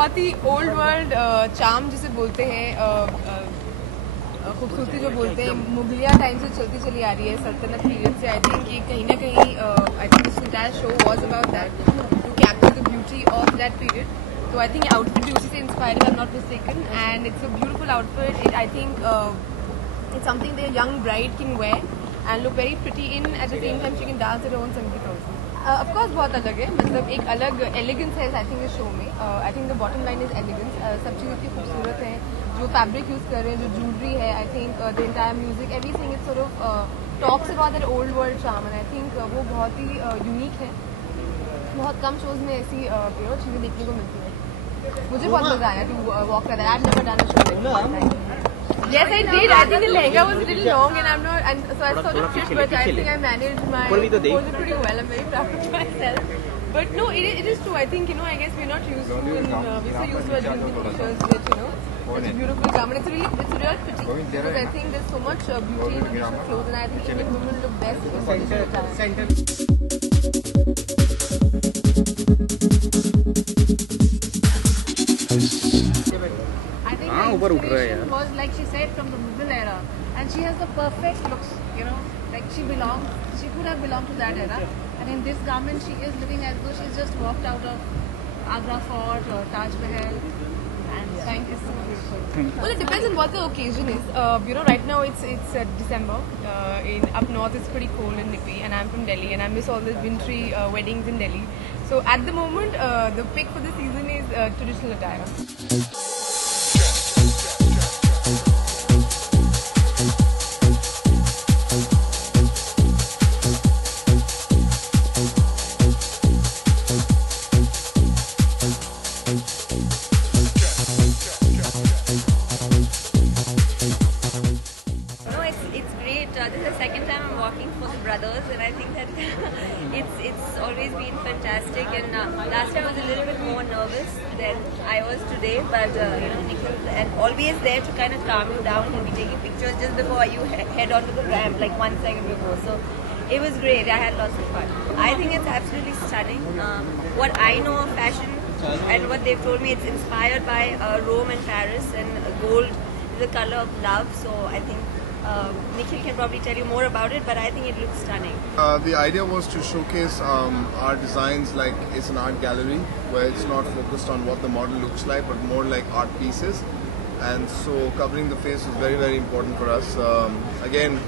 बहुत ही old world charm जिसे बोलते हैं, खूबसूरती जो बोलते हैं, मुगलिया टाइम से चलती चली आ रही है, सल्तनत पीरियड से। आई थिंक ये कहीं ना कहीं I think this entire show was about that, to capture the beauty of that period. तो आई थिंक आउटफिट भी उसी से inspired, I am not mistaken, and it's a beautiful outfit. It I think it's something the young bride can wear and look very pretty in, at the same time she can dance it on sangeet also. Of course बहुत अलग है, मतलब एक अलग elegance है I think इस show में। I think the bottom line is elegance. सब चीज़ इतनी खूबसूरत है, जो फैब्रिक यूज़ कर रहे हैं, जो ज्वेलरी है, आई think the entire music, everything is sort of talks about that old world charm, and I think वो बहुत ही यूनिक है। बहुत कम शोज में ऐसी चीज़ें देखने को मिलती है। मुझे बहुत मजा आया टू वॉक कर रहा है। I have never done a show. Yes, I did. I think the lehenga was a little long, and I'm not, and so I sort of tripped, but I think I managed my pose pretty well. I'm very proud of myself. But no, it is true. I think, I guess we're not used to, we're so used to our jeans and t-shirts that, such a beautiful garment. It's a real pity, because I think there's so much beauty in traditional clothes, and I think Indian women look best in traditional inspiration was, like she said, from the Mughal era, and she has the perfect looks, like she could have belonged to that era, and in this garment she is looking as though she's just walked out of Agra Fort or Taj Mahal, and thank you so beautiful. Well, it depends on what the occasion is. Right now it's December. Up north it's pretty cold and nippy, and I'm from Delhi, and I miss all the wintry weddings in Delhi. So at the moment, the pick for the season is traditional attire. This is the second time I'm walking for the brothers, and I think that it's always been fantastic. And last time I was a little bit more nervous than I was today, but Nikhil and always there to kind of calm you down. He'll be taking pictures just before you head onto the ramp, like 1 second before. So it was great. I had lots of fun. I think it's absolutely stunning. What I know of fashion and what they've told me, it's inspired by Rome and Paris, and gold is the color of love. So I think Nikhil can probably tell you more about it, but I think it looks stunning. The idea was to showcase our designs like it's an art gallery, where it's not focused on what the model looks like, but more like art pieces. And so covering the face was very, very important for us. Again,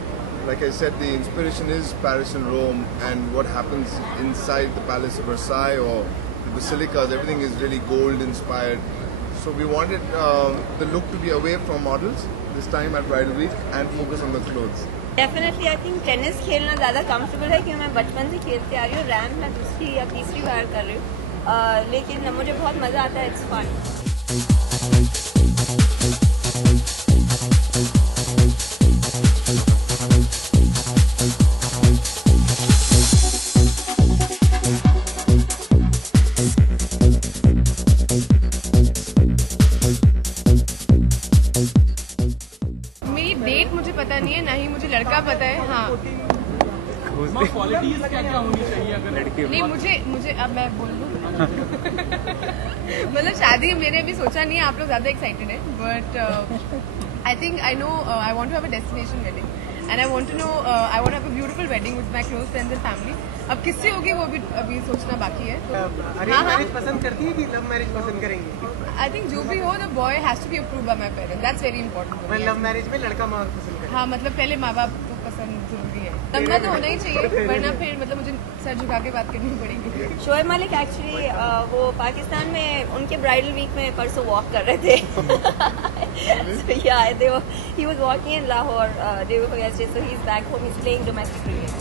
like I said, the inspiration is Paris and Rome, and what happens inside the Palace of Versailles or the basilicas, everything is really gold inspired. So we wanted the look to be away from models this time at Bridal Week and focus on the clothes. Definitely, I think tennis खेलना ज़्यादा comfortable है, क्योंकि मैं बचपन से खेलते आ रही हूँ। रैम्प मैं दूसरी या तीसरी बार कर रही हूँ, लेकिन मुझे बहुत मज़ा आता है। It's fun. डेट मुझे पता नहीं है, ना ही मुझे लड़का पता है। हाँ, क्वालिटीज क्या होनी चाहिए अगर लड़के? नहीं, मुझे अब मैं बोल लूँ मतलब शादी मैंने अभी सोचा नहीं है, आप लोग ज्यादा एक्साइटेड है, but I think I know I want to have a destination wedding, and I want to know I want to have a beautiful wedding with my close friends and family. अब किससे होगी वो भी अभी सोचना बाकी है। तो अरेंज मैरिज पसंद करती है कि लव मैरिज पसंद करेंगे? आई थिंक जो भी हो, the boy has to be approved by my parents, that's very important. मैं लव मैरिज में लड़का माँ पसंद करें? हाँ, मतलब पहले माँ बाप को पसंद जरूरी है, लंबा तो होना ही चाहिए, वरना फिर मतलब मुझे सर झुका के बात करनी पड़ेगी। शोएब मलिक एक्चुअली वो पाकिस्तान में उनके ब्राइडल वीक में परसों वॉक कर रहे थे। So yeah, he was walking in Lahore day before yesterday, so he's back home. He's playing domestic cricket.